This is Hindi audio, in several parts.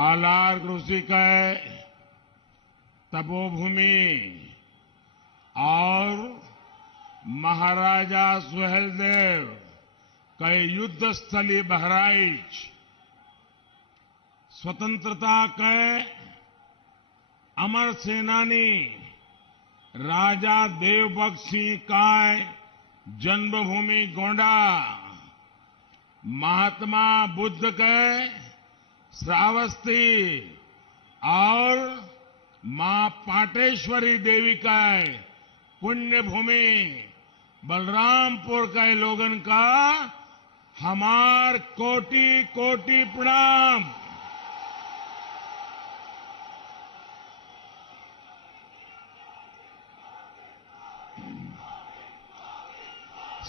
बालार ऋषि के तपोभूमि और महाराजा सुहेलदेव के युद्ध स्थली बहराइच, स्वतंत्रता के अमर सेनानी राजा देवभक्त सिंह का जन्मभूमि गोंडा, महात्मा बुद्ध के श्रावस्ती और मां पाटेश्वरी देवी का पुण्य भूमि बलरामपुर के लोगन का हमार कोटि कोटि प्रणाम।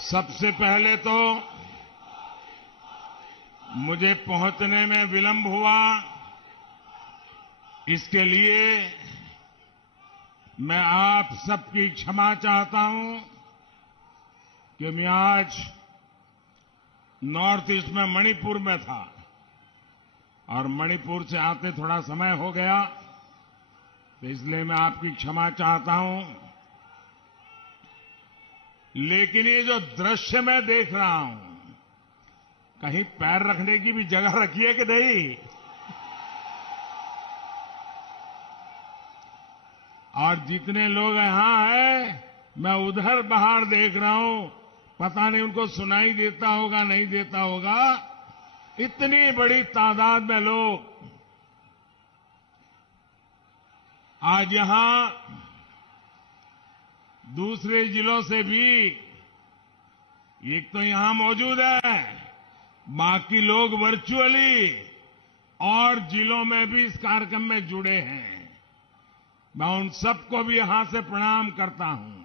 सबसे पहले तो मुझे पहुंचने में विलंब हुआ, इसके लिए मैं आप सबकी क्षमा चाहता हूं कि मैं आज नॉर्थ ईस्ट में मणिपुर में था और मणिपुर से आते थोड़ा समय हो गया, तो इसलिए मैं आपकी क्षमा चाहता हूं। लेकिन ये जो दृश्य मैं देख रहा हूं, कहीं पैर रखने की भी जगह रखी है कि नहीं? और जितने लोग यहां हैं, मैं उधर बाहर देख रहा हूं, पता नहीं उनको सुनाई देता होगा नहीं देता होगा, इतनी बड़ी तादाद में लोग आज यहां दूसरे जिलों से भी एक तो यहां मौजूद है, बाकी लोग वर्चुअली और जिलों में भी इस कार्यक्रम में जुड़े हैं। मैं उन सबको भी यहां से प्रणाम करता हूं।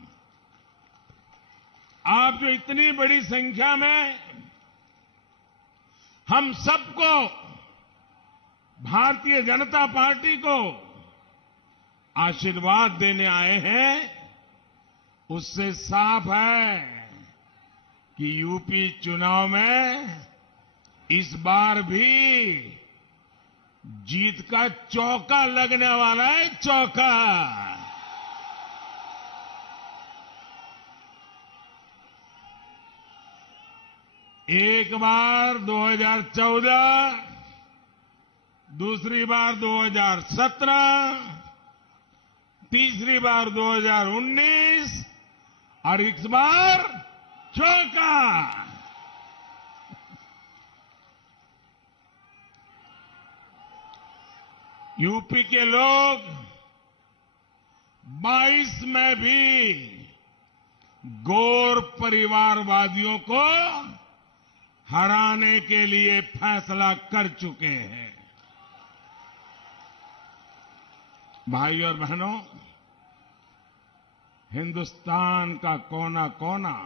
आप जो इतनी बड़ी संख्या में हम सबको, भारतीय जनता पार्टी को आशीर्वाद देने आए हैं, उससे साफ है कि यूपी चुनाव में इस बार भी जीत का चौका लगने वाला है, चौका। एक बार 2014, दूसरी बार 2017, तीसरी बार 2019 और इस बार चौका। यूपी के लोग 22 में भी गौर परिवारवादियों को हराने के लिए फैसला कर चुके हैं। भाई और बहनों, हिंदुस्तान का कोना कोना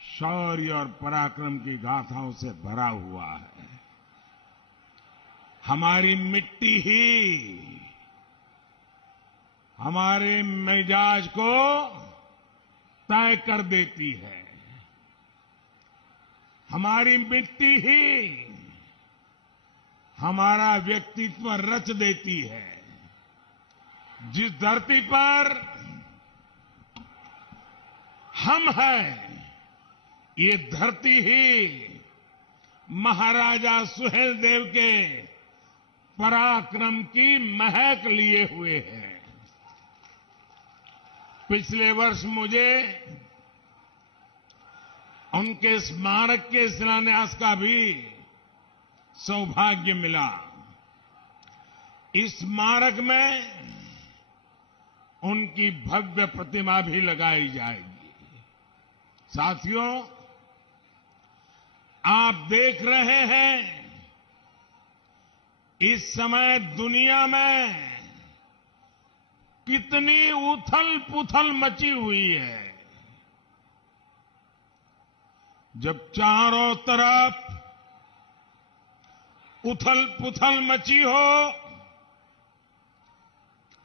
शौर्य और पराक्रम की गाथाओं से भरा हुआ है। हमारी मिट्टी ही हमारे मिजाज को तय कर देती है। हमारी मिट्टी ही हमारा व्यक्तित्व रच देती है। जिस धरती पर हम हैं, ये धरती ही महाराजा सुहेलदेव के पराक्रम की महक लिए हुए है। पिछले वर्ष मुझे उनके स्मारक के शिलान्यास का भी सौभाग्य मिला। इस स्मारक में उनकी भव्य प्रतिमा भी लगाई जाएगी। साथियों, आप देख रहे हैं इस समय दुनिया में कितनी उथल पुथल मची हुई है। जब चारों तरफ उथल पुथल मची हो,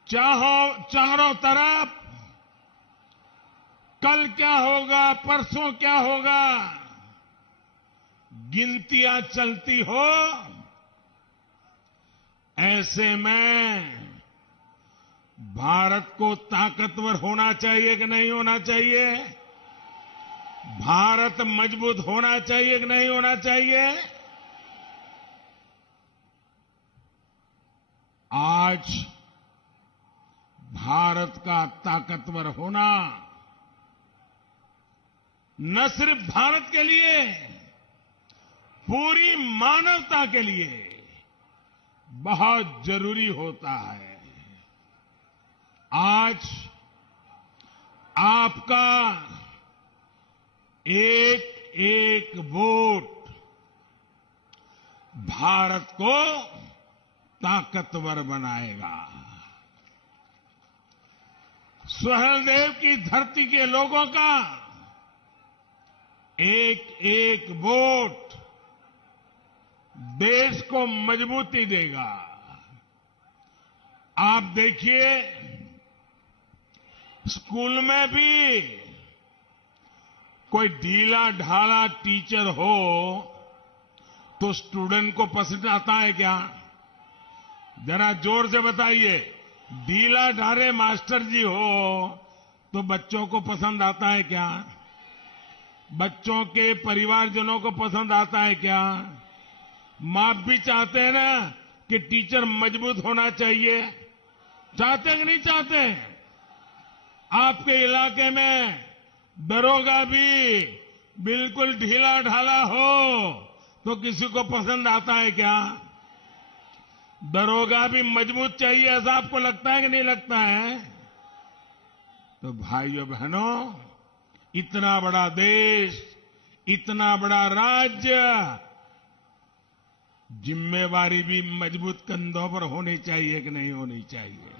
चारों तरफ कल क्या होगा, परसों क्या होगा, गिनतियां चलती हो, ऐसे में भारत को ताकतवर होना चाहिए कि नहीं होना चाहिए? भारत मजबूत होना चाहिए कि नहीं होना चाहिए? आज भारत का ताकतवर होना न सिर्फ भारत के लिए, पूरी मानवता के लिए बहुत जरूरी होता है। आज आपका एक एक वोट भारत को ताकतवर बनाएगा। सहलदेव की धरती के लोगों का एक एक वोट देश को मजबूती देगा। आप देखिए, स्कूल में भी कोई ढीला ढाला टीचर हो तो स्टूडेंट को पसंद आता है क्या? जरा जोर से बताइए। ढीला ढाले मास्टर जी हो तो बच्चों को पसंद आता है क्या? बच्चों के परिवारजनों को पसंद आता है क्या? माँ भी चाहते हैं ना कि टीचर मजबूत होना चाहिए। चाहते कि नहीं चाहते? आपके इलाके में दरोगा भी बिल्कुल ढीला ढाला हो तो किसी को पसंद आता है क्या? दरोगा भी मजबूत चाहिए, ऐसा आपको लगता है कि नहीं लगता है? तो भाइयों बहनों, इतना बड़ा देश, इतना बड़ा राज्य, जिम्मेवारी भी मजबूत कंधों पर होनी चाहिए कि नहीं होनी चाहिए?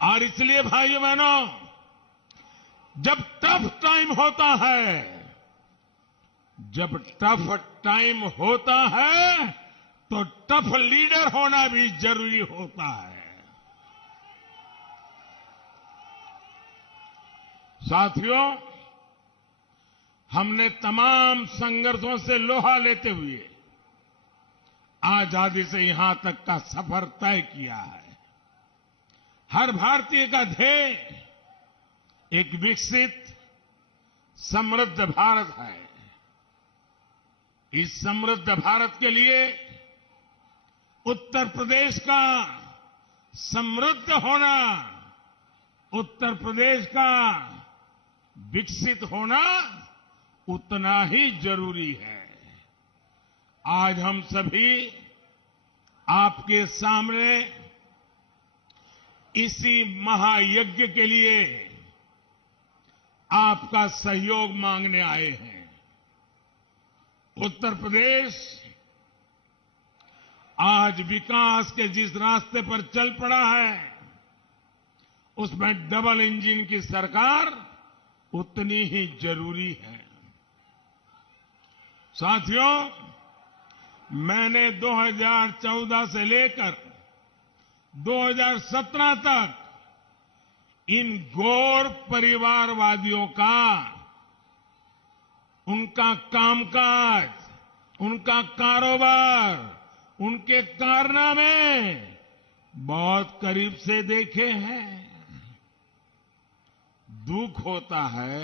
और इसलिए भाइयों बहनों, जब टफ टाइम होता है, जब टफ टाइम होता है तो टफ लीडर होना भी जरूरी होता है। साथियों, हमने तमाम संघर्षों से लोहा लेते हुए आजादी से यहां तक का सफर तय किया है। हर भारतीय का ध्येय एक विकसित, समृद्ध भारत है। इस समृद्ध भारत के लिए उत्तर प्रदेश का समृद्ध होना, उत्तर प्रदेश का विकसित होना उतना ही जरूरी है। आज हम सभी आपके सामने इसी महायज्ञ के लिए आपका सहयोग मांगने आए हैं। उत्तर प्रदेश आज विकास के जिस रास्ते पर चल पड़ा है, उसमें डबल इंजन की सरकार उतनी ही जरूरी है। साथियों, मैंने 2014 से लेकर 2017 तक इन गौर परिवारवादियों का, उनका कामकाज, उनका कारोबार, उनके कारनामे बहुत करीब से देखे हैं। दुख होता है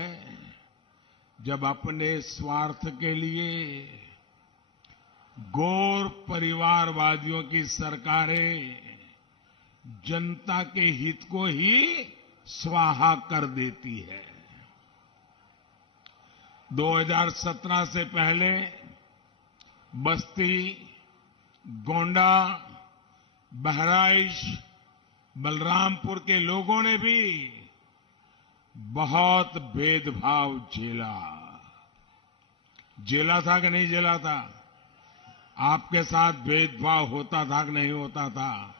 जब अपने स्वार्थ के लिए गौर परिवारवादियों की सरकारें जनता के हित को ही स्वाहा कर देती है। 2017 से पहले बस्ती, गोंडा, बहराइच, बलरामपुर के लोगों ने भी बहुत भेदभाव झेला था कि नहीं झेला था? आपके साथ भेदभाव होता था कि नहीं होता था?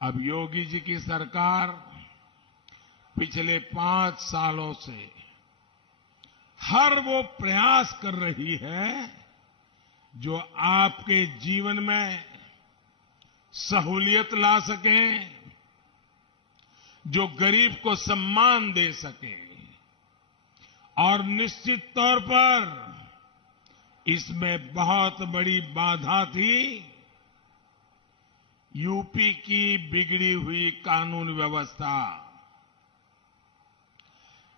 अब योगी जी की सरकार पिछले 5 सालों से हर वो प्रयास कर रही है जो आपके जीवन में सहूलियत ला सके, जो गरीब को सम्मान दे सके और निश्चित तौर पर इसमें बहुत बड़ी बाधा थी यूपी की बिगड़ी हुई कानून व्यवस्था।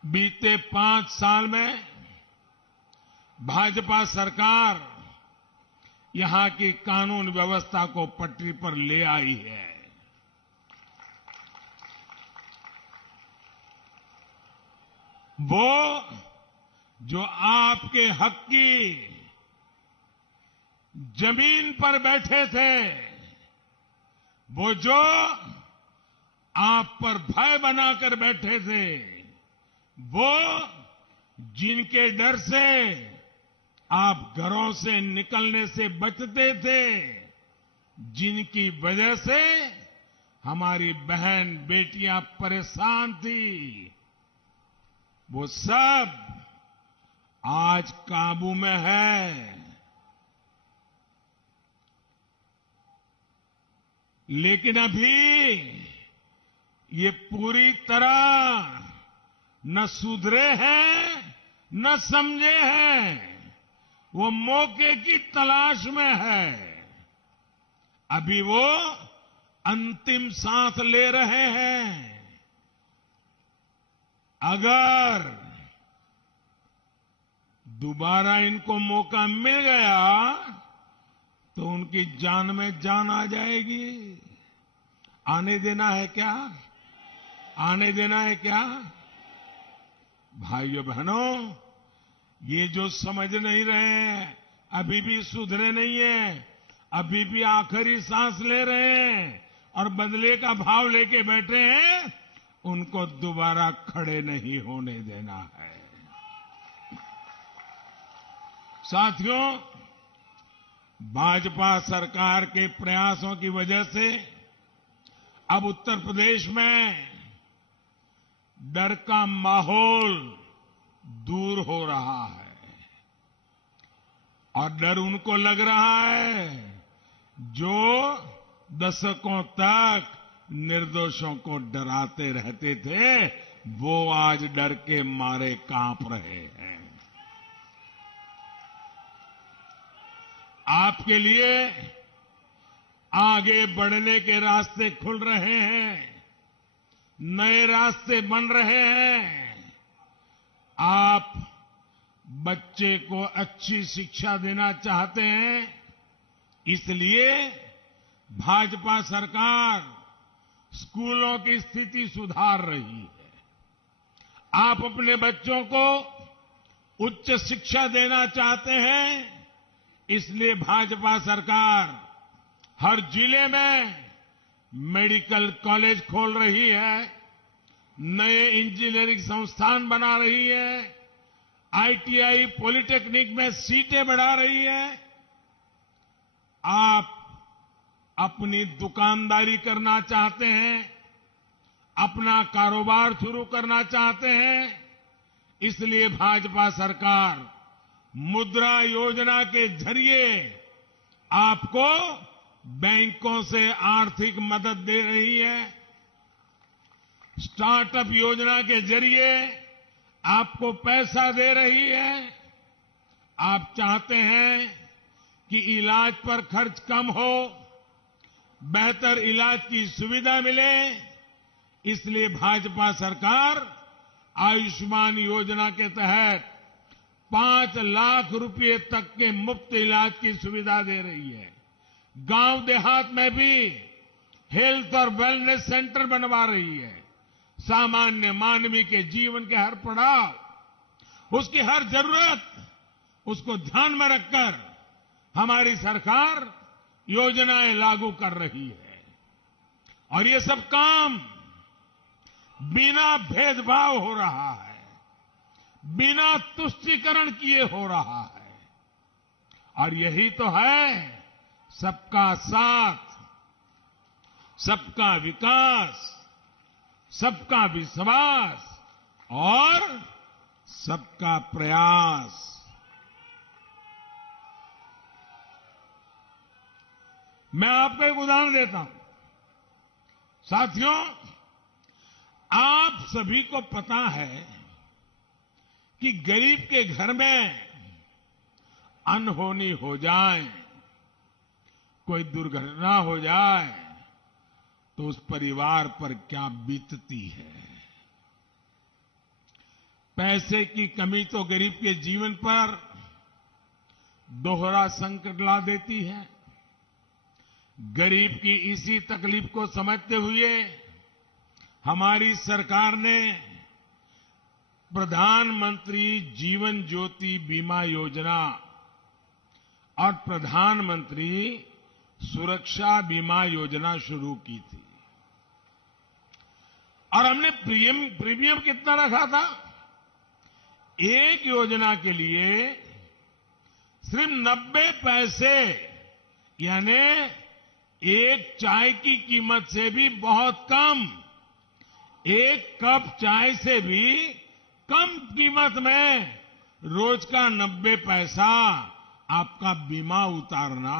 बीते 5 साल में भाजपा सरकार यहां की कानून व्यवस्था को पटरी पर ले आई है। वो जो आपके हक की जमीन पर बैठे थे, वो जो आप पर भय बनाकर बैठे थे, वो जिनके डर से आप घरों से निकलने से बचते थे, जिनकी वजह से हमारी बहन बेटियां परेशान थी, वो सब आज काबू में है। लेकिन अभी ये पूरी तरह न सुधरे हैं न समझे हैं। वो मौके की तलाश में है। अभी वो अंतिम सांस ले रहे हैं। अगर दोबारा इनको मौका मिल गया तो उनकी जान में जान आ जाएगी। आने देना है क्या? आने देना है क्या? भाइयों बहनों, ये जो समझ नहीं रहे हैं, अभी भी सुधरे नहीं है, अभी भी आखिरी सांस ले रहे हैं और बदले का भाव लेके बैठे हैं, उनको दोबारा खड़े नहीं होने देना है। साथियों, भाजपा सरकार के प्रयासों की वजह से अब उत्तर प्रदेश में डर का माहौल दूर हो रहा है। और डर उनको लग रहा है जो दशकों तक निर्दोषों को डराते रहते थे, वो आज डर के मारे कांप रहे हैं। आपके लिए आगे बढ़ने के रास्ते खुल रहे हैं, नए रास्ते बन रहे हैं। आप बच्चे को अच्छी शिक्षा देना चाहते हैं, इसलिए भाजपा सरकार स्कूलों की स्थिति सुधार रही है। आप अपने बच्चों को उच्च शिक्षा देना चाहते हैं, इसलिए भाजपा सरकार हर जिले में मेडिकल कॉलेज खोल रही है, नए इंजीनियरिंग संस्थान बना रही है, आईटीआई पॉलिटेक्निक में सीटें बढ़ा रही है। आप अपनी दुकानदारी करना चाहते हैं, अपना कारोबार शुरू करना चाहते हैं, इसलिए भाजपा सरकार मुद्रा योजना के जरिए आपको बैंकों से आर्थिक मदद दे रही है। स्टार्टअप योजना के जरिए आपको पैसा दे रही है। आप चाहते हैं कि इलाज पर खर्च कम हो, बेहतर इलाज की सुविधा मिले, इसलिए भाजपा सरकार आयुष्मान योजना के तहत 5 लाख रुपए तक के मुफ्त इलाज की सुविधा दे रही है। गांव देहात में भी हेल्थ और वेलनेस सेंटर बनवा रही है। सामान्य मानवी के जीवन के हर पड़ाव, उसकी हर जरूरत, उसको ध्यान में रखकर हमारी सरकार योजनाएं लागू कर रही है। और ये सब काम बिना भेदभाव हो रहा है, बिना तुष्टीकरण किए हो रहा है। और यही तो है सबका साथ, सबका विकास, सबका विश्वास और सबका प्रयास। मैं आपको एक उदाहरण देता हूं। साथियों, आप सभी को पता है कि गरीब के घर में अनहोनी हो जाए, कोई दुर्घटना हो जाए तो उस परिवार पर क्या बीतती है। पैसे की कमी तो गरीब के जीवन पर दोहरा संकट ला देती है। गरीब की इसी तकलीफ को समझते हुए हमारी सरकार ने प्रधानमंत्री जीवन ज्योति बीमा योजना और प्रधानमंत्री सुरक्षा बीमा योजना शुरू की थी। और हमने प्रीमियम कितना रखा था? एक योजना के लिए सिर्फ 90 पैसे, यानी एक चाय की कीमत से भी बहुत कम, एक कप चाय से भी कम कीमत में रोज का 90 पैसा आपका बीमा उतारना।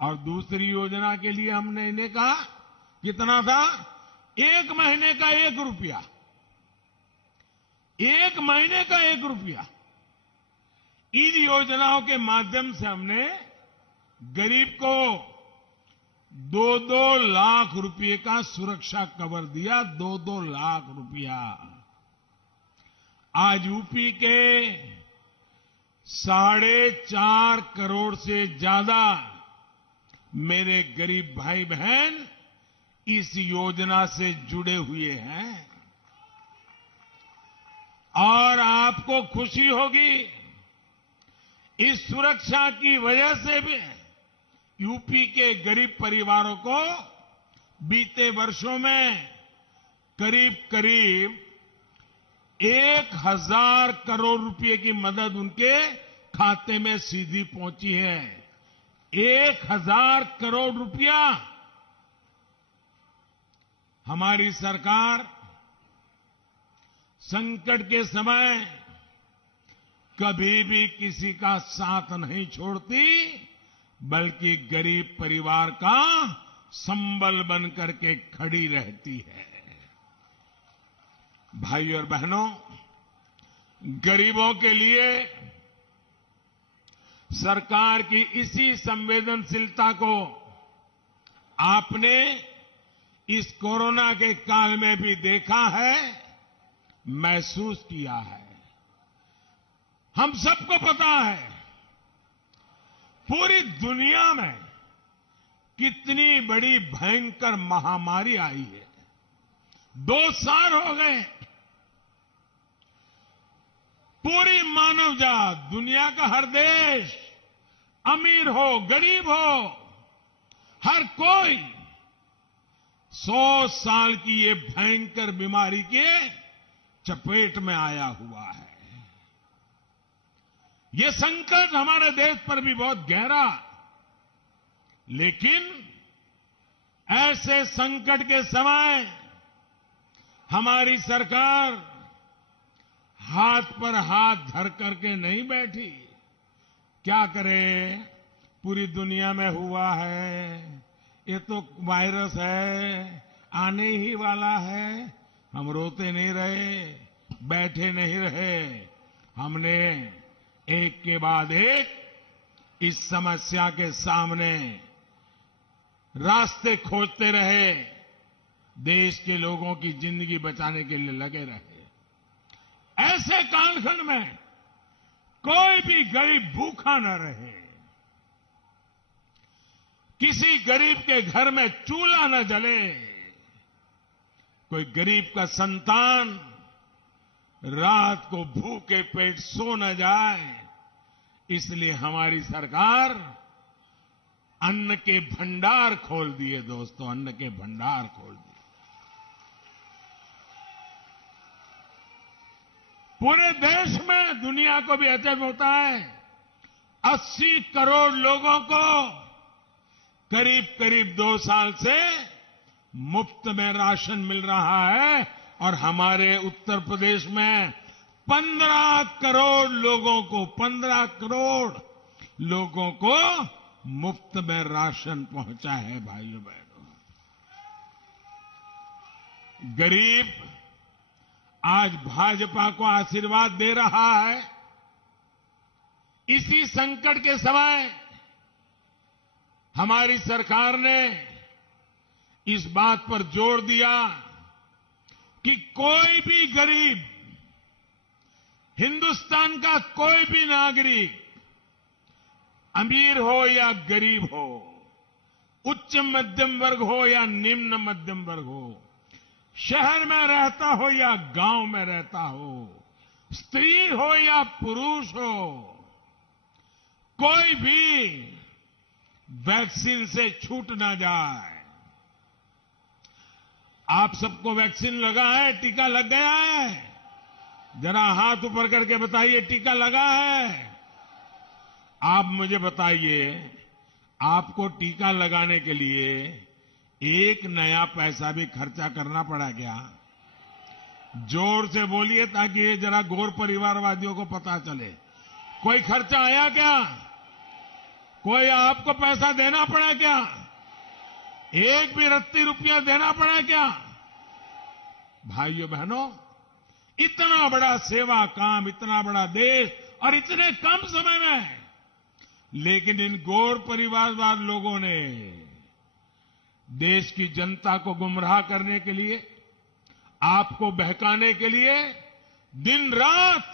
और दूसरी योजना के लिए हमने इन्हें कहा कितना था? 1 महीने का 1 रुपया, 1 महीने का 1 रुपया। इन योजनाओं के माध्यम से हमने गरीब को 2-2 लाख रुपए का सुरक्षा कवर दिया। 2-2 लाख रुपया। आज यूपी के 4.5 करोड़ से ज्यादा मेरे गरीब भाई बहन इस योजना से जुड़े हुए हैं। और आपको खुशी होगी, इस सुरक्षा की वजह से भी यूपी के गरीब परिवारों को बीते वर्षों में करीब करीब 1,000 करोड़ रुपए की मदद उनके खाते में सीधी पहुंची है। 1,000 करोड़ रुपया। हमारी सरकार संकट के समय कभी भी किसी का साथ नहीं छोड़ती, बल्कि गरीब परिवार का संबल बन करके खड़ी रहती है। भाई और बहनों, गरीबों के लिए सरकार की इसी संवेदनशीलता को आपने इस कोरोना के काल में भी देखा है, महसूस किया है। हम सबको पता है पूरी दुनिया में कितनी बड़ी भयंकर महामारी आई है। 2 साल हो गए। पूरी मानव जात, दुनिया का हर देश, अमीर हो गरीब हो, हर कोई 100 साल की ये भयंकर बीमारी के चपेट में आया हुआ है। ये संकट हमारे देश पर भी बहुत गहरा, लेकिन ऐसे संकट के समय हमारी सरकार हाथ पर हाथ धर करके नहीं बैठी। क्या करे, पूरी दुनिया में हुआ है, ये तो वायरस है, आने ही वाला है। हम रोते नहीं रहे, बैठे नहीं रहे। हमने एक के बाद एक इस समस्या के सामने रास्ते खोजते रहे, देश के लोगों की जिंदगी बचाने के लिए लगे रहे। ऐसे कालखंड में कोई भी गरीब भूखा न रहे, किसी गरीब के घर में चूल्हा न जले, कोई गरीब का संतान रात को भूखे पेट सो न जाए, इसलिए हमारी सरकार अन्न के भंडार खोल दिए। दोस्तों, अन्न के भंडार खोल दिए। पूरे देश में, दुनिया को भी अचंभ होता है, 80 करोड़ लोगों को करीब करीब 2 साल से मुफ्त में राशन मिल रहा है। और हमारे उत्तर प्रदेश में 15 करोड़ लोगों को, 15 करोड़ लोगों को मुफ्त में राशन पहुंचा है। भाइयों बहनों, गरीब आज भाजपा को आशीर्वाद दे रहा है। इसी संकट के समय हमारी सरकार ने इस बात पर जोर दिया कि कोई भी गरीब, हिंदुस्तान का कोई भी नागरिक, अमीर हो या गरीब हो, उच्च मध्यम वर्ग हो या निम्न मध्यम वर्ग हो, शहर में रहता हो या गांव में रहता हो, स्त्री हो या पुरुष हो, कोई भी वैक्सीन से छूट ना जाए। आप सबको वैक्सीन लगा है, टीका लग गया है? जरा हाथ ऊपर करके बताइए, टीका लगा है? आप मुझे बताइए, आपको टीका लगाने के लिए एक नया पैसा भी खर्चा करना पड़ा क्या? जोर से बोलिए ताकि ये जरा गौर परिवारवादियों को पता चले। कोई खर्चा आया क्या? कोई आपको पैसा देना पड़ा क्या? एक भी रत्ती रुपया देना पड़ा क्या? भाइयों बहनों, इतना बड़ा सेवा काम, इतना बड़ा देश और इतने कम समय में, लेकिन इन गौर परिवारवाद लोगों ने देश की जनता को गुमराह करने के लिए, आपको बहकाने के लिए दिन रात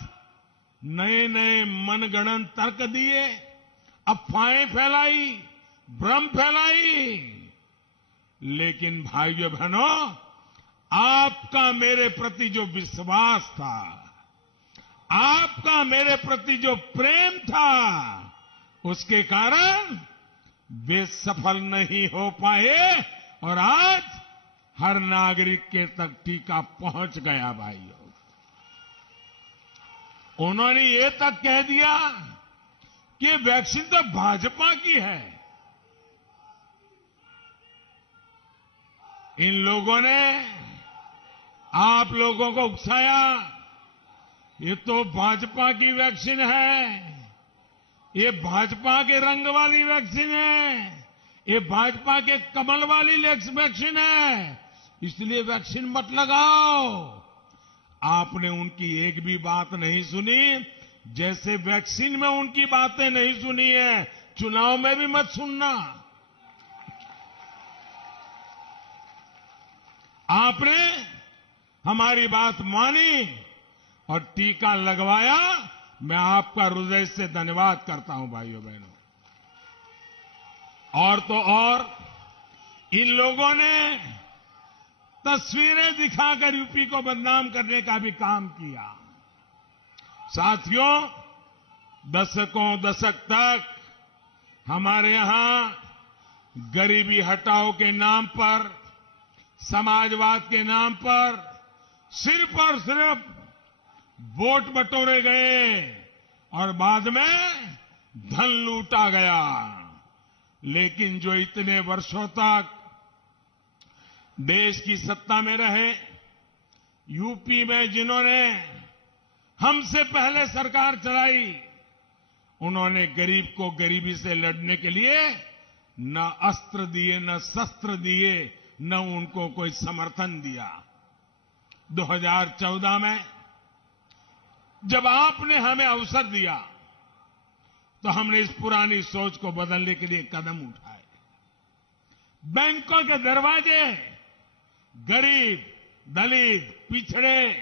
नए नए मनगढ़ंत तर्क दिए, अफवाहें फैलाई, भ्रम फैलाई। लेकिन भाइयों बहनों, आपका मेरे प्रति जो विश्वास था, आपका मेरे प्रति जो प्रेम था, उसके कारण वे सफल नहीं हो पाए और आज हर नागरिक के तक टीका पहुंच गया। भाइयों, उन्होंने ये तक कह दिया कि वैक्सीन तो भाजपा की है। इन लोगों ने आप लोगों को उकसाया, ये तो भाजपा की वैक्सीन है, ये भाजपा के रंग वाली वैक्सीन है, ये भाजपा के कमल वाली वैक्सीन है, इसलिए वैक्सीन मत लगाओ। आपने उनकी एक भी बात नहीं सुनी, जैसे वैक्सीन में उनकी बातें नहीं सुनी है, चुनाव में भी मत सुनना। आपने हमारी बात मानी और टीका लगवाया। मैं आपका हृदय से धन्यवाद करता हूं भाइयों बहनों। और तो और इन लोगों ने तस्वीरें दिखाकर यूपी को बदनाम करने का भी काम किया। साथियों, दशक तक हमारे यहां गरीबी हटाओ के नाम पर, समाजवाद के नाम पर सिर्फ और सिर्फ वोट बटोरे गए और बाद में धन लूटा गया। लेकिन जो इतने वर्षों तक देश की सत्ता में रहे, यूपी में जिन्होंने हमसे पहले सरकार चलाई, उन्होंने गरीब को गरीबी से लड़ने के लिए न अस्त्र दिए, न शस्त्र दिए, न उनको कोई समर्थन दिया। 2014 में जब आपने हमें अवसर दिया तो हमने इस पुरानी सोच को बदलने के लिए कदम उठाए। बैंकों के दरवाजे गरीब, दलित, पिछड़े,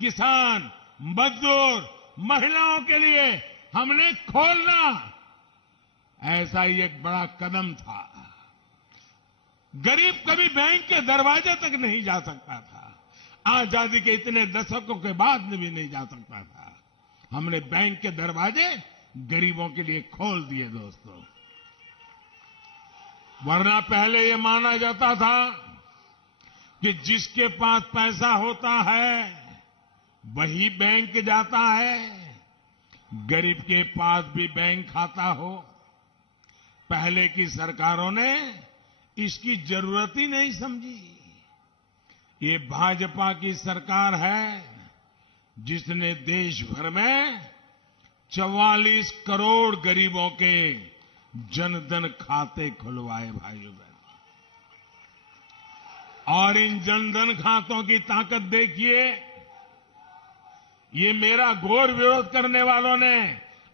किसान, मजदूर, महिलाओं के लिए हमने खोलना, ऐसा ही एक बड़ा कदम था। गरीब कभी बैंक के दरवाजे तक नहीं जा सकता था, आजादी के इतने दशकों के बाद भी नहीं जा सकता था। हमने बैंक के दरवाजे गरीबों के लिए खोल दिए दोस्तों। वरना पहले ये माना जाता था कि जिसके पास पैसा होता है वही बैंक जाता है, गरीब के पास भी बैंक खाता हो। पहले की सरकारों ने इसकी जरूरत ही नहीं समझी। ये भाजपा की सरकार है जिसने देश भर में 44 करोड़ गरीबों के जनधन खाते खुलवाए भाइयों बहनों। और इन जनधन खातों की ताकत देखिए। ये मेरा घोर विरोध करने वालों ने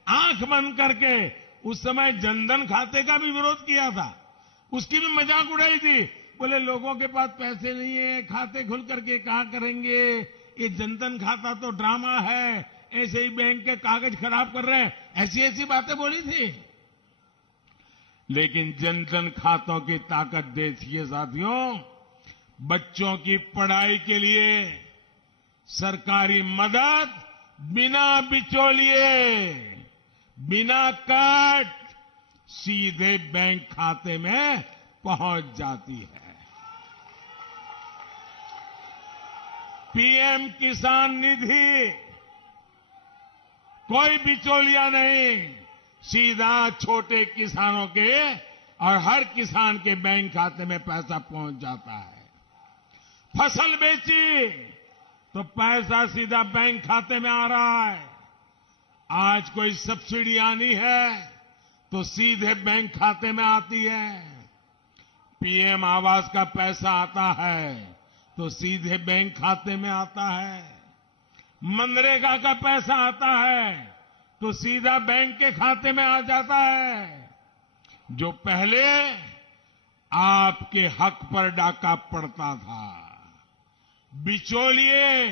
आंख बंद करके उस समय जनधन खाते का भी विरोध किया था, उसकी भी मजाक उड़ाई थी। बोले लोगों के पास पैसे नहीं है, खाते खुल करके क्या करेंगे, ये जनधन खाता तो ड्रामा है, ऐसे ही बैंक के कागज खराब कर रहे हैं, ऐसी ऐसी बातें बोली थी। लेकिन जनधन खातों की ताकत देखिए साथियों, बच्चों की पढ़ाई के लिए सरकारी मदद बिना बिचौलिए, बिना कट सीधे बैंक खाते में पहुंच जाती है। पीएम किसान निधि, कोई बिचौलिया नहीं, सीधा छोटे किसानों के और हर किसान के बैंक खाते में पैसा पहुंच जाता है। फसल बेची तो पैसा सीधा बैंक खाते में आ रहा है। आज कोई सब्सिडी आनी है तो सीधे बैंक खाते में आती है। पीएम आवास का पैसा आता है तो सीधे बैंक खाते में आता है। मनरेगा का पैसा आता है तो सीधा बैंक के खाते में आ जाता है। जो पहले आपके हक पर डाका पड़ता था, बिचौलिए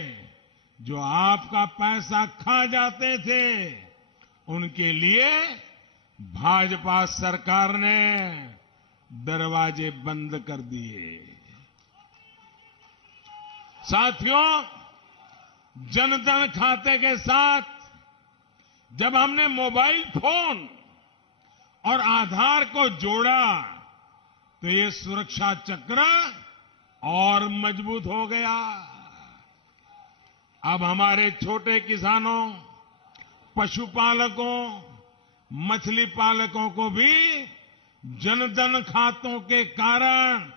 जो आपका पैसा खा जाते थे, उनके लिए भाजपा सरकार ने दरवाजे बंद कर दिए। साथियों, जनधन खाते के साथ जब हमने मोबाइल फोन और आधार को जोड़ा तो ये सुरक्षा चक्र और मजबूत हो गया। अब हमारे छोटे किसानों, पशुपालकों, मछली पालकों को भी जनधन खातों के कारण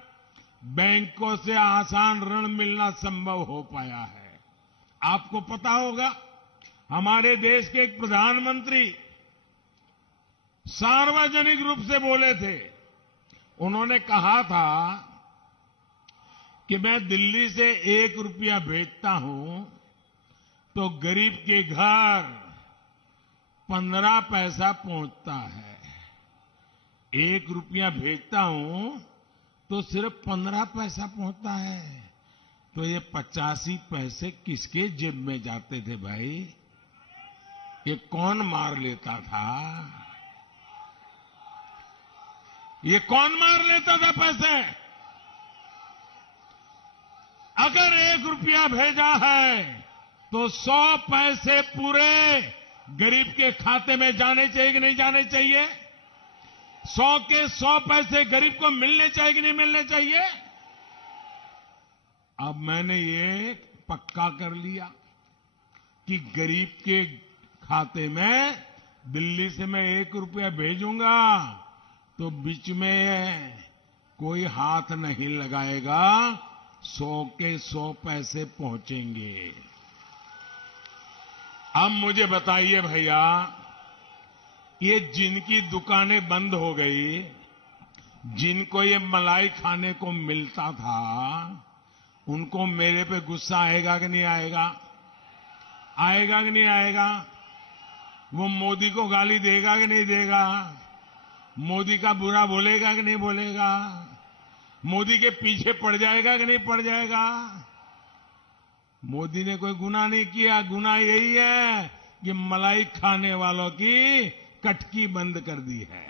बैंकों से आसान ऋण मिलना संभव हो पाया है। आपको पता होगा, हमारे देश के एक प्रधानमंत्री सार्वजनिक रूप से बोले थे। उन्होंने कहा था कि मैं दिल्ली से 1 रुपया भेजता हूं तो गरीब के घर 15 पैसा पहुंचता है। 1 रुपया भेजता हूं तो सिर्फ 15 पैसा पहुंचता है। तो ये 85 पैसे किसके जेब में जाते थे भाई? ये कौन मार लेता था? ये कौन मार लेता था पैसे? अगर 1 रुपया भेजा है तो 100 पैसे पूरे गरीब के खाते में जाने चाहिए कि नहीं जाने चाहिए? 100 के 100 पैसे गरीब को मिलने चाहिए कि नहीं मिलने चाहिए? अब मैंने ये पक्का कर लिया कि गरीब के खाते में दिल्ली से मैं 1 रुपया भेजूंगा तो बीच में कोई हाथ नहीं लगाएगा, 100 के 100 पैसे पहुंचेंगे। अब मुझे बताइए भैया, ये जिनकी दुकानें बंद हो गई, जिनको ये मलाई खाने को मिलता था, उनको मेरे पे गुस्सा आएगा कि नहीं आएगा? आएगा कि नहीं आएगा? वो मोदी को गाली देगा कि नहीं देगा? मोदी का बुरा बोलेगा कि नहीं बोलेगा? मोदी के पीछे पड़ जाएगा कि नहीं पड़ जाएगा? मोदी ने कोई गुनाह नहीं किया, गुनाह यही है कि मलाई खाने वालों की कटकी बंद कर दी है।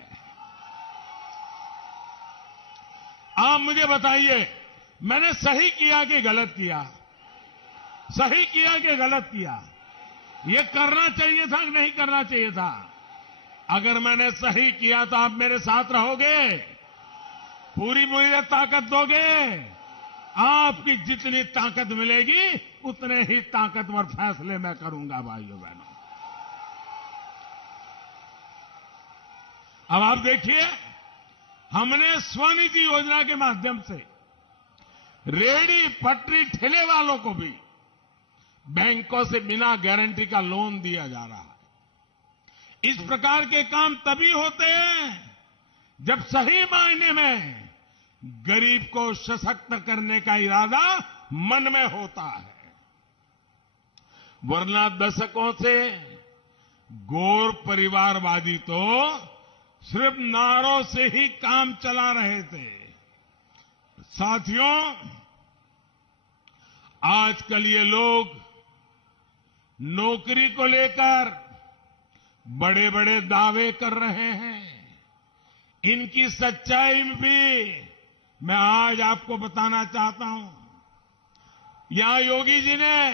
आप मुझे बताइए, मैंने सही किया कि गलत किया? सही किया कि गलत किया? ये करना चाहिए था कि नहीं करना चाहिए था? अगर मैंने सही किया तो आप मेरे साथ रहोगे, पूरी पूरी ताकत दोगे? आपकी जितनी ताकत मिलेगी उतने ही ताकतवर फैसले मैं करूंगा भाइयों बहनों। अब आप देखिए, हमने स्वनिधि योजना के माध्यम से रेहड़ी पटरी ठेले वालों को भी बैंकों से बिना गारंटी का लोन दिया जा रहा है। इस प्रकार के काम तभी होते हैं जब सही मायने में गरीब को सशक्त करने का इरादा मन में होता है। वरना दशकों से गौर परिवारवादी तो सिर्फ नारों से ही काम चला रहे थे। साथियों, आजकल ये लोग नौकरी को लेकर बड़े बड़े दावे कर रहे हैं। इनकी सच्चाई भी मैं आज आपको बताना चाहता हूं। यहां योगी जी ने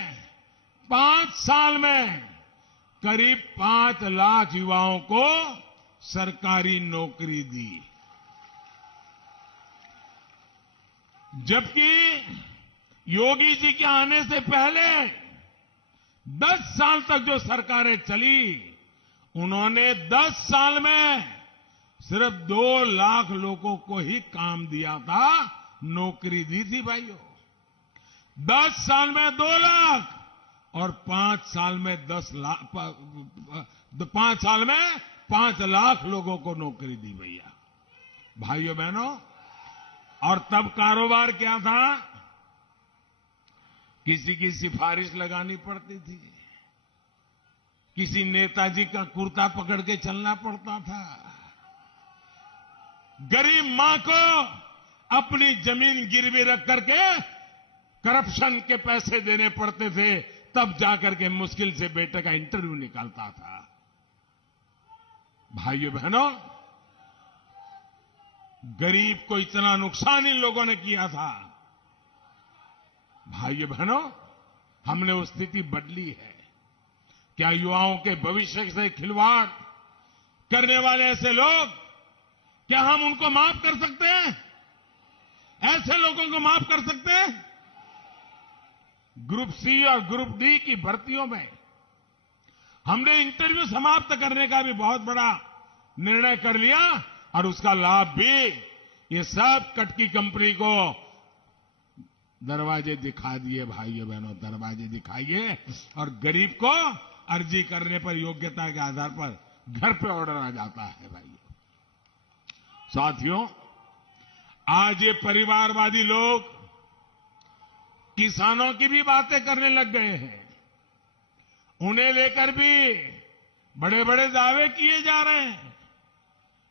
5 साल में करीब 5 लाख युवाओं को सरकारी नौकरी दी, जबकि योगी जी के आने से पहले 10 साल तक जो सरकारें चली, उन्होंने 10 साल में सिर्फ 2 लाख लोगों को ही काम दिया था, नौकरी दी थी भाइयों। 10 साल में 2 लाख और 5 साल में 10 लाख, 5 साल में 5 लाख लोगों को नौकरी दी भैया, भाइयों बहनों। और तब कारोबार क्या था? किसी की सिफारिश लगानी पड़ती थी, किसी नेताजी का कुर्ता पकड़ के चलना पड़ता था, गरीब मां को अपनी जमीन गिरवी रख करके करप्शन के पैसे देने पड़ते थे, तब जाकर के मुश्किल से बेटे का इंटरव्यू निकालता था। भाइयों बहनों, गरीब को इतना नुकसान इन लोगों ने किया था। भाइयों बहनों, हमने वो स्थिति बदली है। क्या युवाओं के भविष्य से खिलवाड़ करने वाले ऐसे लोग, क्या हम उनको माफ कर सकते हैं? ऐसे लोगों को माफ कर सकते हैं? ग्रुप सी और ग्रुप डी की भर्तियों में हमने इंटरव्यू समाप्त करने का भी बहुत बड़ा निर्णय कर लिया और उसका लाभ भी ये सब कटकी कंपनी को दरवाजे दिखा दिए। भाइयों बहनों, दरवाजे दिखाइए और गरीब को अर्जी करने पर योग्यता के आधार पर घर पे ऑर्डर आ जाता है। भाइयों साथियों, आज ये परिवारवादी लोग किसानों की भी बातें करने लग गए हैं। उन्हें लेकर भी बड़े बड़े दावे किए जा रहे हैं,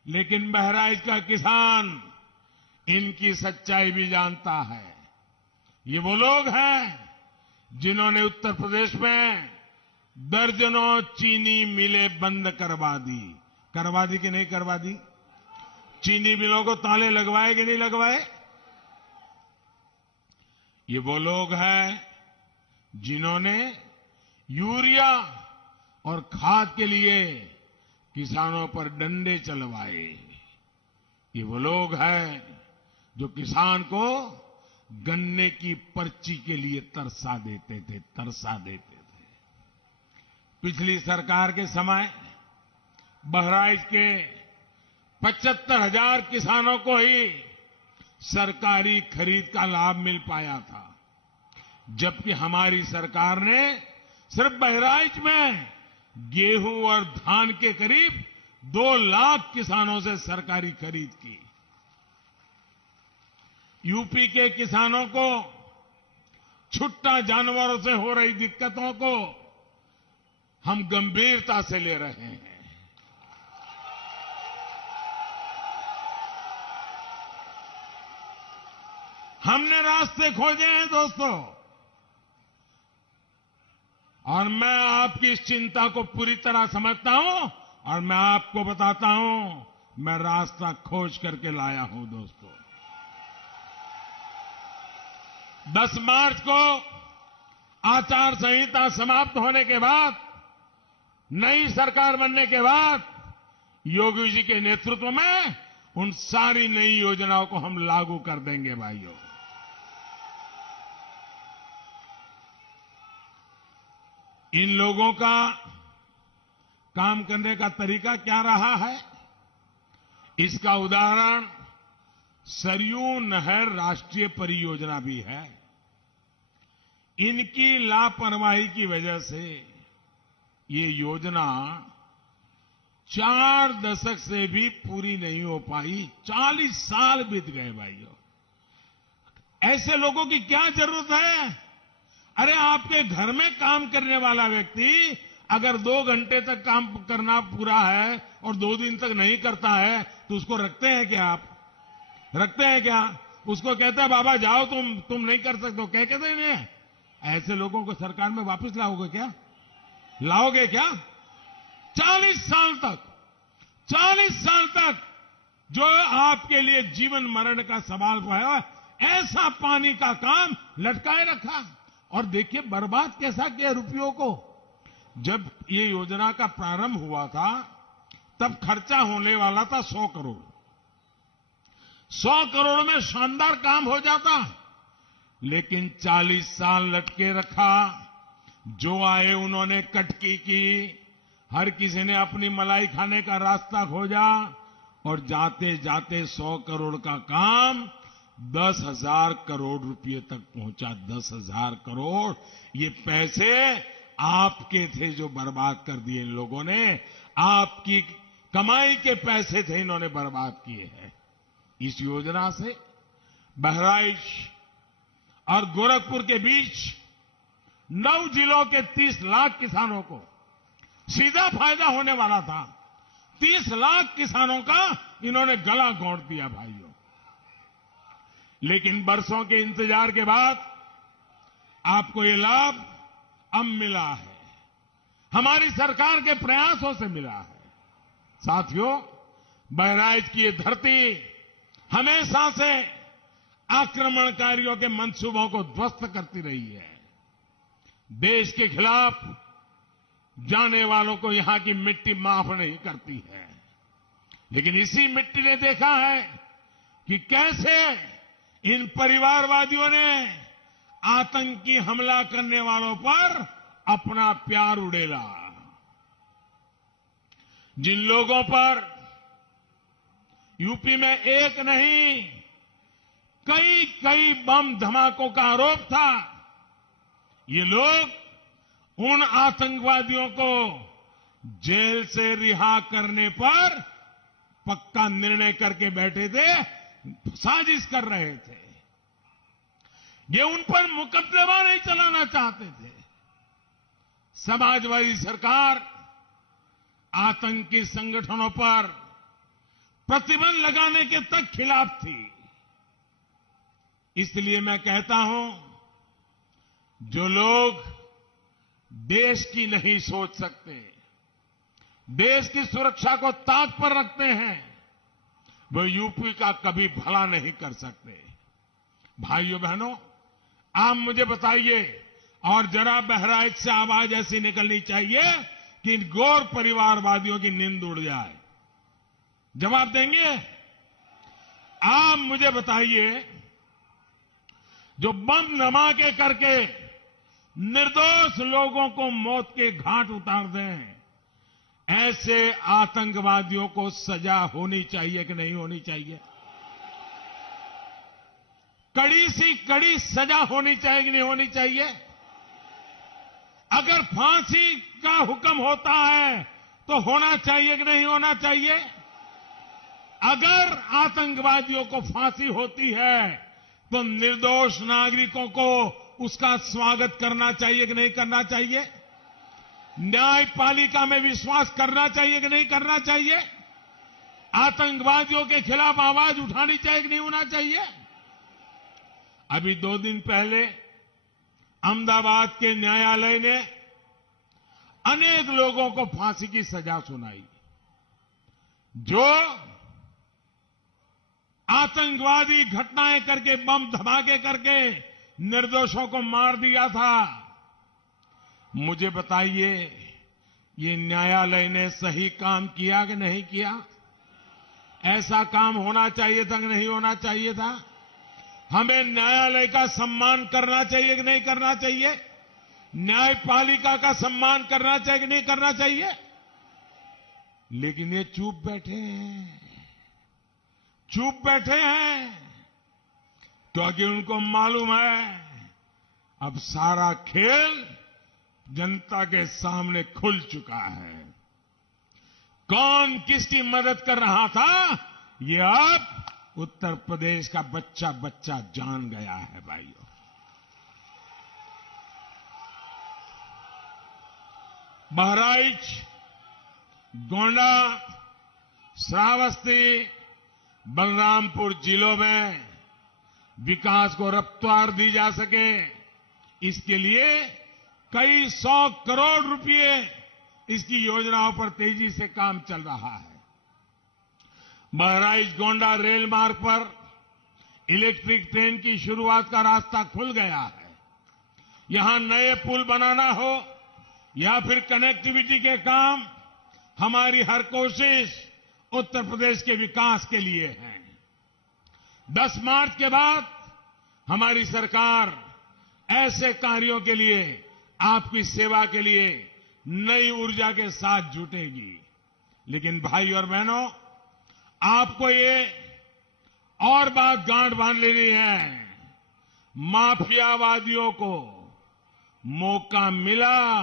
लेकिन बहराइच का किसान इनकी सच्चाई भी जानता है। ये वो लोग हैं जिन्होंने उत्तर प्रदेश में दर्जनों चीनी मिलें बंद करवा दी। करवा दी कि नहीं करवा दी? चीनी मिलों को ताले लगवाए कि नहीं लगवाए? ये वो लोग हैं जिन्होंने यूरिया और खाद के लिए किसानों पर डंडे चलवाए। ये वो लोग हैं जो किसान को गन्ने की पर्ची के लिए तरसा देते थे। पिछली सरकार के समय बहराइच के 75,000 किसानों को ही सरकारी खरीद का लाभ मिल पाया था, जबकि हमारी सरकार ने सिर्फ बहराइच में गेहूं और धान के करीब 2 लाख किसानों से सरकारी खरीद की। यूपी के किसानों को छुट्टा जानवरों से हो रही दिक्कतों को हम गंभीरता से ले रहे हैं। हमने रास्ते खोजे हैं दोस्तों, और मैं आपकी इस चिंता को पूरी तरह समझता हूं और मैं आपको बताता हूं, मैं रास्ता खोज करके लाया हूं दोस्तों। 10 मार्च को आचार संहिता समाप्त होने के बाद, नई सरकार बनने के बाद योगी जी के नेतृत्व में उन सारी नई योजनाओं को हम लागू कर देंगे। भाइयों, इन लोगों का काम करने का तरीका क्या रहा है, इसका उदाहरण सरयू नहर राष्ट्रीय परियोजना भी है। इनकी लापरवाही की वजह से ये योजना 4 दशक से भी पूरी नहीं हो पाई। 40 साल बीत गए भाइयों। ऐसे लोगों की क्या जरूरत है? अरे आपके घर में काम करने वाला व्यक्ति अगर 2 घंटे तक काम करना पूरा है और 2 दिन तक नहीं करता है तो उसको रखते हैं क्या आप? रखते हैं क्या? उसको कहते हैं बाबा जाओ, तुम नहीं कर सकते हो, कह के देने हैं। ऐसे लोगों को सरकार में वापस लाओगे क्या? लाओगे क्या? 40 साल तक जो आपके लिए जीवन मरण का सवाल है, ऐसा पानी का काम लटकाए रखा। और देखिए बर्बाद कैसा किया रुपयों को। जब ये योजना का प्रारंभ हुआ था तब खर्चा होने वाला था 100 करोड़। 100 करोड़ में शानदार काम हो जाता, लेकिन 40 साल लटके रखा। जो आए उन्होंने कटकी की, हर किसी ने अपनी मलाई खाने का रास्ता खोजा और जाते जाते 100 करोड़ का काम 10,000 करोड़ रुपए तक पहुंचा। 10,000 करोड़ ये पैसे आपके थे जो बर्बाद कर दिए इन लोगों ने। आपकी कमाई के पैसे थे, इन्होंने बर्बाद किए हैं। इस योजना से बहराइच और गोरखपुर के बीच 9 जिलों के 30 लाख किसानों को सीधा फायदा होने वाला था। 30 लाख किसानों का इन्होंने गला घोंट दिया भाइयों। लेकिन बरसों के इंतजार के बाद आपको ये लाभ अब मिला है, हमारी सरकार के प्रयासों से मिला है। साथियों, बहराइच की ये धरती हमेशा से आक्रमणकारियों के मंसूबों को ध्वस्त करती रही है। देश के खिलाफ जाने वालों को यहां की मिट्टी माफ नहीं करती है। लेकिन इसी मिट्टी ने देखा है कि कैसे इन परिवारवादियों ने आतंकी हमला करने वालों पर अपना प्यार उड़ेला। जिन लोगों पर यूपी में एक नहीं कई बम धमाकों का आरोप था, ये लोग उन आतंकवादियों को जेल से रिहा करने पर पक्का निर्णय करके बैठे थे, साजिश कर रहे थे। ये उन पर मुकदमा नहीं चलाना चाहते थे। समाजवादी सरकार आतंकी संगठनों पर प्रतिबंध लगाने के तक खिलाफ थी। इसलिए मैं कहता हूं, जो लोग देश की नहीं सोच सकते, देश की सुरक्षा को ताक पर रखते हैं, वो यूपी का कभी भला नहीं कर सकते। भाइयों बहनों, आप मुझे बताइए, और जरा बहराइच से आवाज ऐसी निकलनी चाहिए कि इन गौर परिवारवादियों की नींद उड़ जाए। जवाब देंगे? आप मुझे बताइए, जो बम धमाके करके निर्दोष लोगों को मौत के घाट उतार दें, ऐसे आतंकवादियों को सजा होनी चाहिए कि नहीं होनी चाहिए? कड़ी सी कड़ी सजा होनी चाहिए कि नहीं होनी चाहिए? अगर फांसी का हुक्म होता है तो होना चाहिए कि नहीं होना चाहिए? अगर आतंकवादियों को फांसी होती है तो निर्दोष नागरिकों को उसका स्वागत करना चाहिए कि नहीं करना चाहिए? न्यायपालिका में विश्वास करना चाहिए कि नहीं करना चाहिए? आतंकवादियों के खिलाफ आवाज उठानी चाहिए कि नहीं होना चाहिए? अभी 2 दिन पहले अहमदाबाद के न्यायालय ने अनेक लोगों को फांसी की सजा सुनाई, जो आतंकवादी घटनाएं करके, बम धमाके करके निर्दोषों को मार दिया था। मुझे बताइए, ये न्यायालय ने सही काम किया कि नहीं किया? ऐसा काम होना चाहिए था कि नहीं होना चाहिए था? हमें न्यायालय का सम्मान करना चाहिए कि नहीं करना चाहिए? न्यायपालिका का सम्मान करना चाहिए कि नहीं करना चाहिए? लेकिन ये चुप बैठे हैं, चुप बैठे हैं, क्योंकि उनको मालूम है अब सारा खेल जनता के सामने खुल चुका है। कौन किसकी मदद कर रहा था, ये अब उत्तर प्रदेश का बच्चा बच्चा जान गया है भाइयों। बहराइच, गोंडा, श्रावस्ती, बलरामपुर जिलों में विकास को रफ्तार दी जा सके, इसके लिए कई 100 करोड़ रुपए इसकी योजनाओं पर तेजी से काम चल रहा है। बहराइच गोंडा रेल मार्ग पर इलेक्ट्रिक ट्रेन की शुरुआत का रास्ता खुल गया है। यहां नए पुल बनाना हो या फिर कनेक्टिविटी के काम, हमारी हर कोशिश उत्तर प्रदेश के विकास के लिए है। 10 मार्च के बाद हमारी सरकार ऐसे कार्यों के लिए, आपकी सेवा के लिए नई ऊर्जा के साथ जुटेगी। लेकिन भाई और बहनों, आपको ये और बात गांठ बांध लेनी है, माफियावादियों को मौका मिला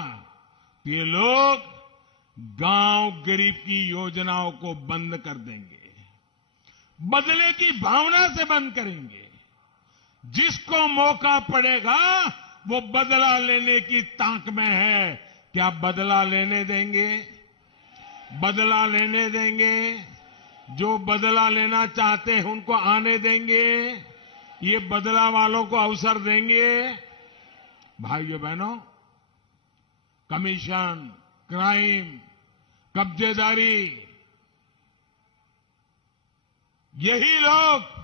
तो ये लोग गांव गरीब की योजनाओं को बंद कर देंगे, बदले की भावना से बंद करेंगे। जिसको मौका पड़ेगा वो बदला लेने की ताक में है। क्या बदला लेने देंगे? बदला लेने देंगे? जो बदला लेना चाहते हैं उनको आने देंगे? ये बदला वालों को अवसर देंगे? भाइयों बहनों, कमीशन, क्राइम, कब्जेदारी, यही लोग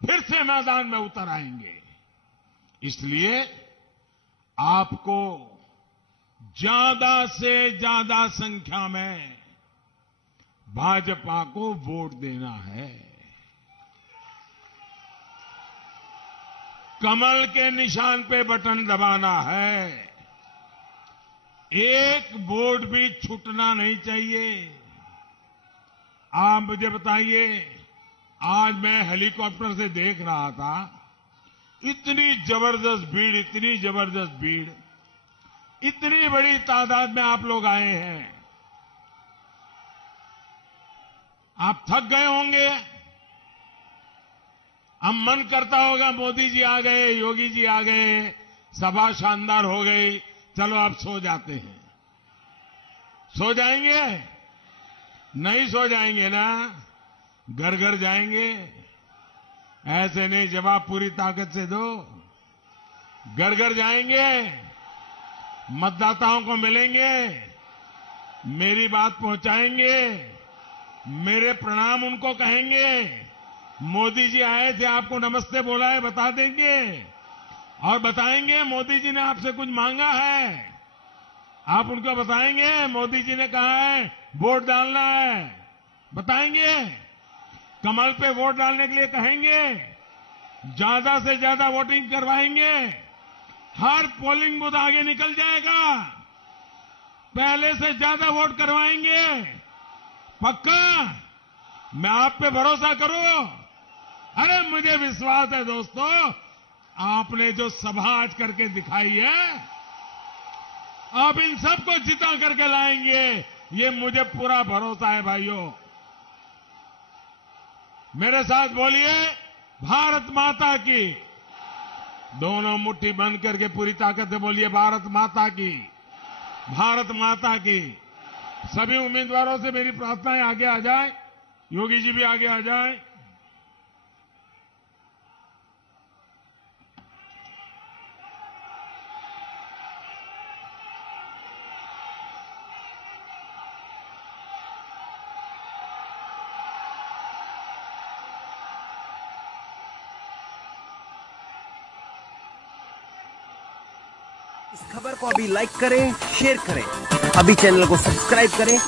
फिर से मैदान में उतर आएंगे। इसलिए आपको ज्यादा से ज्यादा संख्या में भाजपा को वोट देना है। कमल के निशान पे बटन दबाना है। एक वोट भी छूटना नहीं चाहिए। आप मुझे बताइए, आज मैं हेलीकॉप्टर से देख रहा था, इतनी जबरदस्त भीड़, इतनी जबरदस्त भीड़, इतनी बड़ी तादाद में आप लोग आए हैं। आप थक गए होंगे। अब मन करता होगा मोदी जी आ गए, योगी जी आ गए, सभा शानदार हो गई, चलो अब सो जाते हैं। सो जाएंगे? नहीं सो जाएंगे ना, घर घर जाएंगे। ऐसे नहीं, जवाब पूरी ताकत से दो। घर घर जाएंगे, मतदाताओं को मिलेंगे, मेरी बात पहुंचाएंगे, मेरे प्रणाम उनको कहेंगे। मोदी जी आए थे, आपको नमस्ते बोला है, बता देंगे और बताएंगे मोदी जी ने आपसे कुछ मांगा है। आप उनको बताएंगे मोदी जी ने कहा है वोट डालना है, बताएंगे। कमल पे वोट डालने के लिए कहेंगे, ज्यादा से ज्यादा वोटिंग करवाएंगे। हर पोलिंग बूथ आगे निकल जाएगा, पहले से ज्यादा वोट करवाएंगे। पक्का? मैं आप पे भरोसा करूं? अरे मुझे विश्वास है दोस्तों, आपने जो सभा आज करके दिखाई है, आप इन सबको जिता करके लाएंगे, ये मुझे पूरा भरोसा है। भाइयों मेरे साथ बोलिए, भारत माता की। दोनों मुट्ठी बंद करके पूरी ताकत से बोलिए, भारत माता की, भारत माता की। सभी उम्मीदवारों से मेरी प्रार्थना है, आगे आ जाए, योगी जी भी आगे आ जाए। इस खबर को अभी लाइक करें, शेयर करें, अभी चैनल को सब्सक्राइब करें।